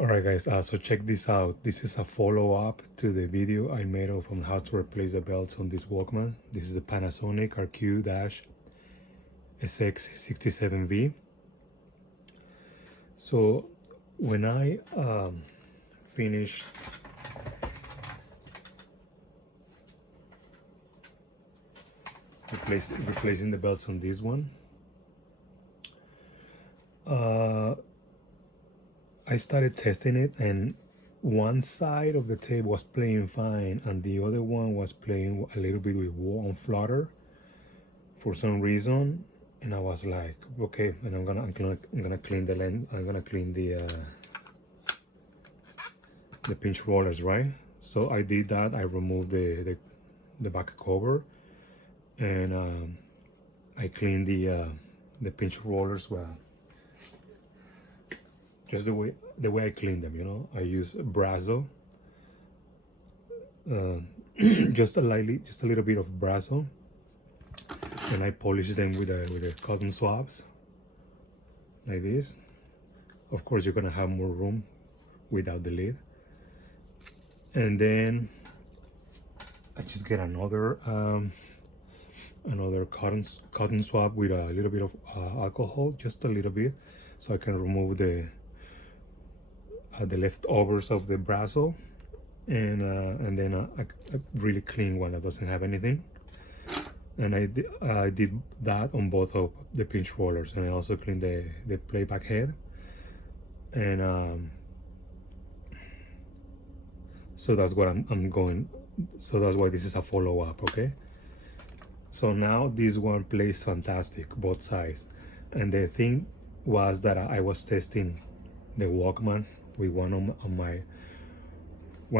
Alright guys, so check this out. This is a follow-up to the video I made of on how to replace the belts on this Walkman. This is the Panasonic RQ-SX67V. So when I finished replacing the belts on this one, I started testing it, and one side of the tape was playing fine and the other one was playing a little bit with on flutter for some reason. And I was like, okay, and I'm gonna clean the lens. I'm gonna clean the pinch rollers, right? So I did that. I removed the back cover, and I cleaned the pinch rollers well. Just the way I clean them, you know. I use Brazo, just a little bit of Brazo, and I polish them with a cotton swabs, like this. Of course, you're gonna have more room without the lid. And then I just get another cotton swab with a little bit of alcohol, just a little bit, so I can remove the leftovers of the Brazo, and then a really clean one that doesn't have anything. And I did that on both of the pinch rollers, and I also cleaned the playback head. And so that's what I'm going. So that's why this is a follow-up, okay? So now this one plays fantastic, both sides. And the thing was that I was testing the Walkman with one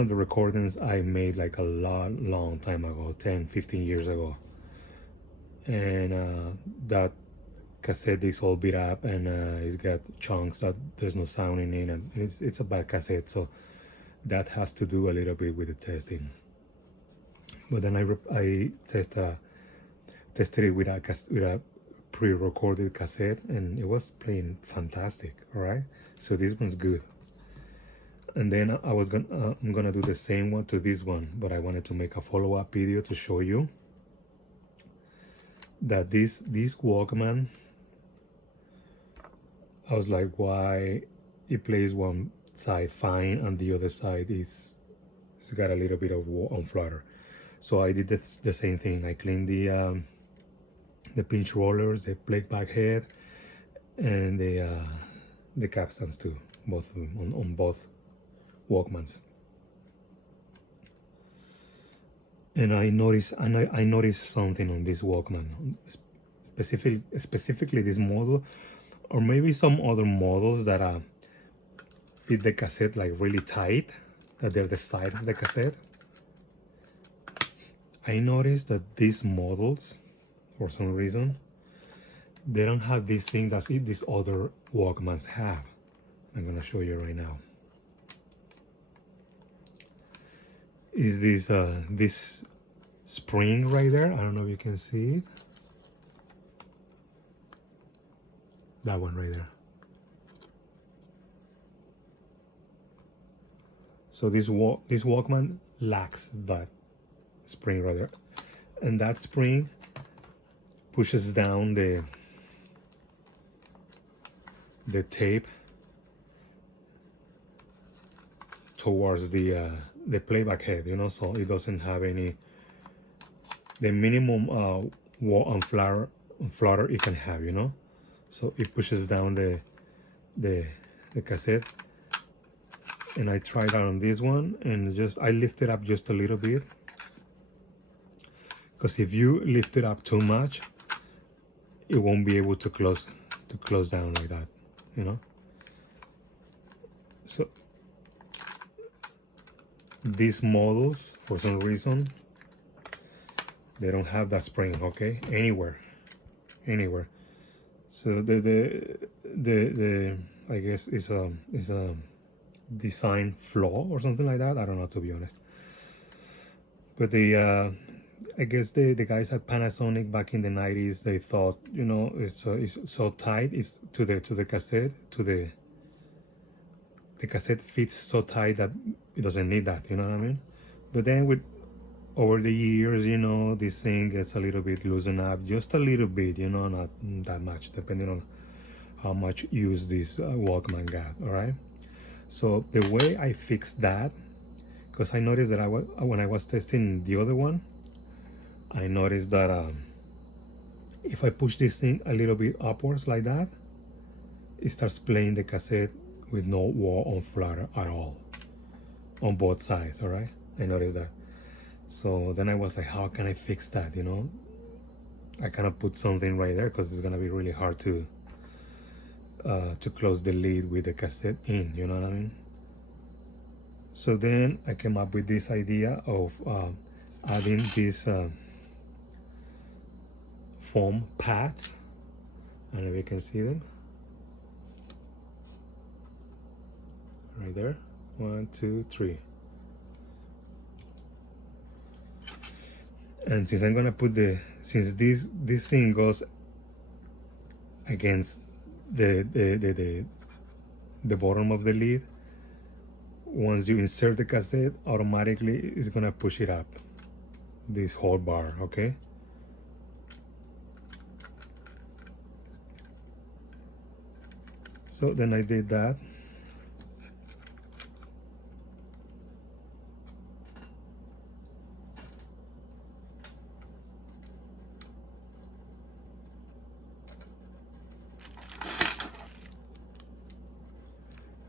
of the recordings I made like a long time ago, 10-15 years ago. And that cassette is all beat up, and it's got chunks that there's no sound in it, and it's a bad cassette. So that has to do a little bit with the testing. But then I tested it with a pre-recorded cassette, and it was playing fantastic. All right, so this one's good. And then I'm gonna do the same one to this one, but I wanted to make a follow-up video to show you that this Walkman, I was like, why it plays one side fine and the other side it's got a little bit of on flutter. So I did the same thing. I cleaned the pinch rollers, the playback head, and the capstans too, both of them on both Walkmans. And I noticed something on this Walkman, specifically this model, or maybe some other models that fit the cassette like really tight, that they're the side of the cassette. I noticed that these models, for some reason, they don't have this thing that these other Walkmans have. I'm gonna show you right now. Is this spring right there? I don't know if you can see it. That one right there. So this Walkman lacks that spring right there, and that spring pushes down the tape towards the playback head, you know, so it doesn't have the minimum on flutter it can have, you know. So it pushes down the cassette. And I tried that on this one, and I lift it up just a little bit, because if you lift it up too much, it won't be able to close down like that, you know. So these models, for some reason, they don't have that spring, okay, anywhere. So the I guess is a design flaw or something like that. I don't know, to be honest. But I guess the guys at Panasonic back in the 90s, they thought, you know, it's so tight, it's to the cassette, to the the cassette fits so tight that it doesn't need that, you know what I mean? But then with over the years, you know, this thing gets a little bit loosened up, just a little bit, you know, not that much, depending on how much use this Walkman got. All right, so the way I fixed that, because I noticed that when I was testing the other one, I noticed that if I push this thing a little bit upwards like that, it starts playing the cassette with no wah on flutter at all on both sides. All right, I noticed that. So then I was like, how can I fix that? You know, I kind of put something right there because it's gonna be really hard to close the lid with the cassette in, you know what I mean? So then I came up with this idea of adding these foam pads. I don't know if you can see them right there. 1, 2, 3. And since I'm gonna put since this thing goes against the bottom of the lid, once you insert the cassette, automatically it's gonna push it up, this whole bar, okay? So then I did that.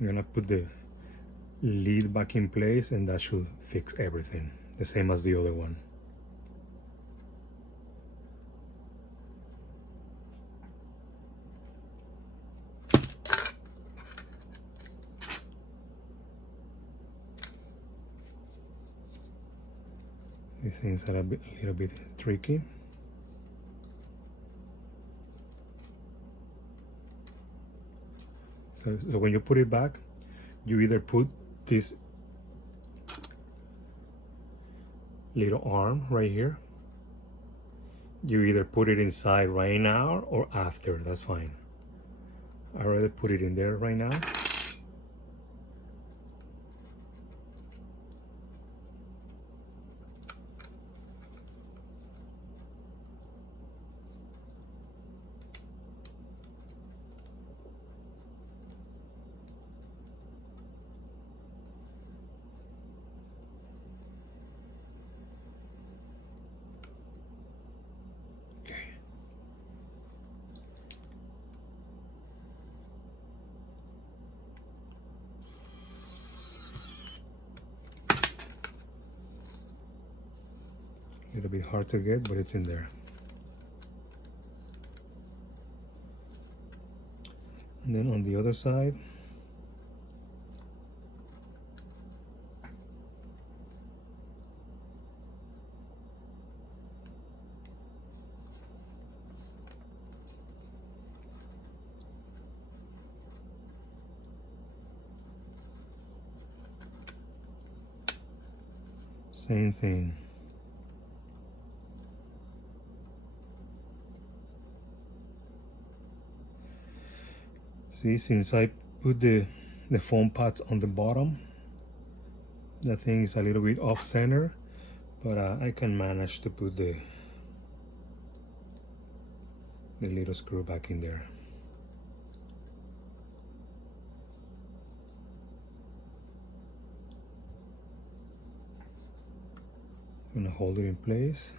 I'm gonna put the lid back in place, and that should fix everything, the same as the other one. These things are a little bit tricky. So when you put it back, you either put this little arm right here, you either put it inside right now or after, that's fine. I'd rather put it in there right now. A little bit hard to get, but it's in there. And then on the other side, same thing. See, since I put the foam pads on the bottom, the thing is a little bit off center, but I can manage to put the little screw back in there. I'm gonna hold it in place.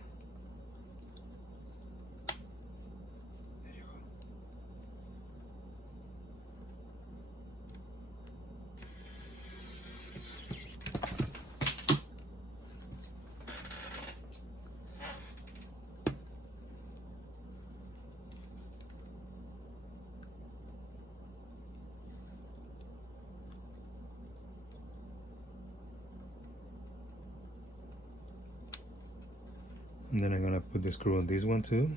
And then I'm gonna put the screw on this one too.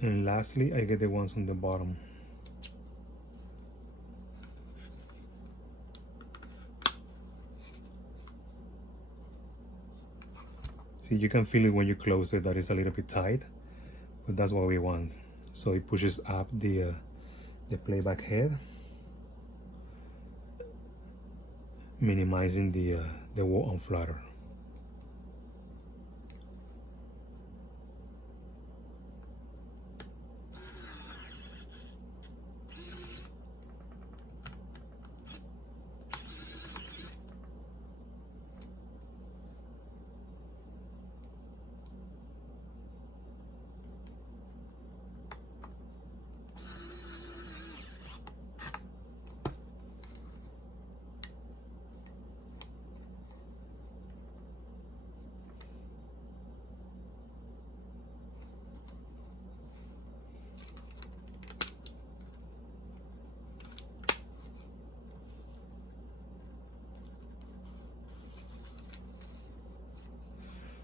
And lastly, I get the ones on the bottom. See, you can feel it when you close it that it's a little bit tight, but that's what we want. So it pushes up the playback head, minimizing the wall on flutter.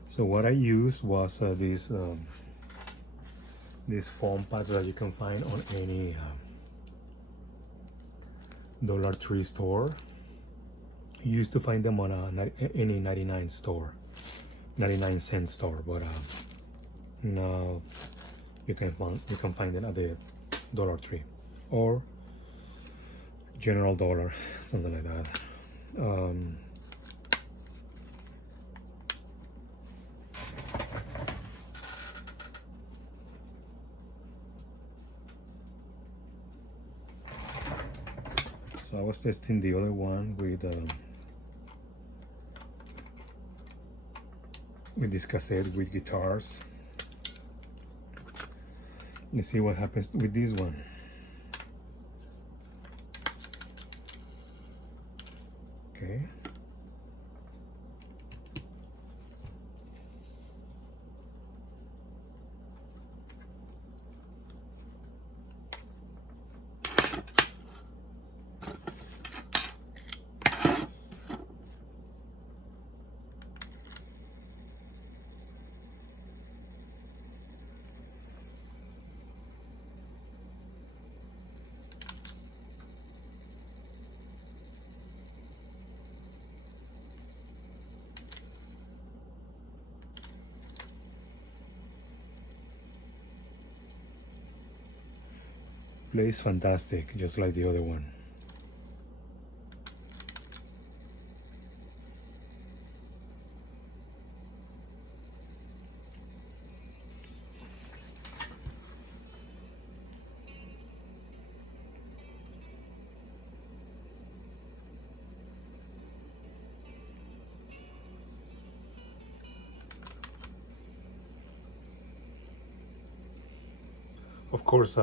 So what I used was these foam pads that you can find on any Dollar Tree store. You used to find them on any 99 cent store, but now you can find it at the Dollar Tree or General Dollar, something like that. So I was testing the other one with this cassette with guitars. Let's see what happens with this one. Okay. Plays fantastic, just like the other one. Of course,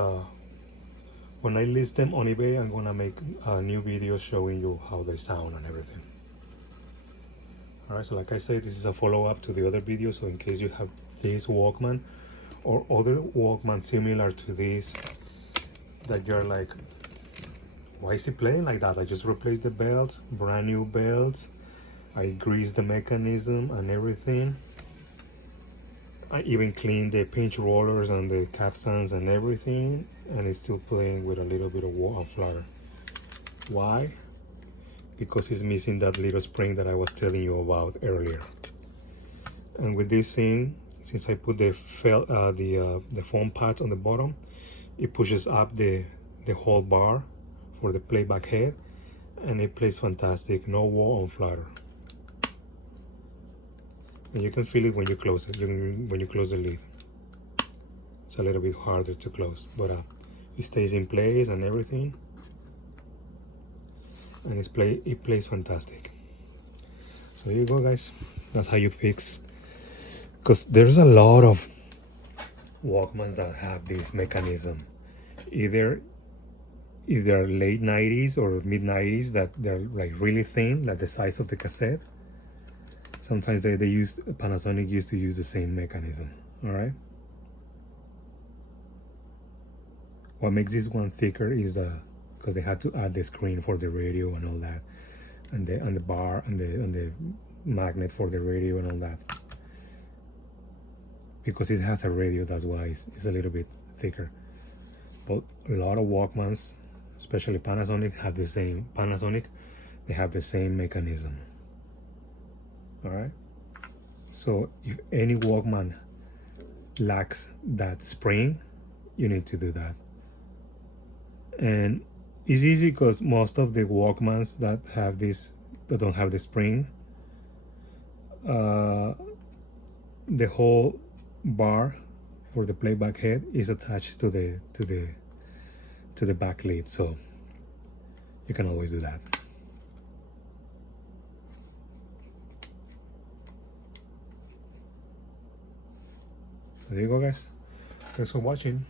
when I list them on eBay, I'm gonna make a new video showing you how they sound and everything. Alright, so like I said, this is a follow-up to the other video, so in case you have this Walkman or other Walkman similar to this that you're like, why is it playing like that? I just replaced the belts, brand new belts, I greased the mechanism and everything. I even cleaned the pinch rollers and the capstans and everything, and it's still playing with a little bit of wall and flutter. Why? Because it's missing that little spring that I was telling you about earlier. And with this thing, since I put the foam pads on the bottom, it pushes up the whole bar for the playback head, and it plays fantastic. No wall on flutter. And you can feel it when you close it, when you close the lid. It's a little bit harder to close, but it stays in place and everything. And it plays fantastic. So here you go, guys. That's how you fix. Because there's a lot of Walkmans that have this mechanism. Either if they're late 90s or mid 90s, that they're like really thin, like the size of the cassette. Sometimes Panasonic used to use the same mechanism. All right. What makes this one thicker is because they had to add the screen for the radio and all that, and the bar and the magnet for the radio and all that. Because it has a radio, that's why it's a little bit thicker. But a lot of Walkmans, especially Panasonic, have the same. They have the same mechanism. All right. So if any Walkman lacks that spring, you need to do that. And it's easy because most of the Walkmans that don't have the spring, the whole bar for the playback head is attached to the back lid, so you can always do that. So there you go, guys. Thanks for watching.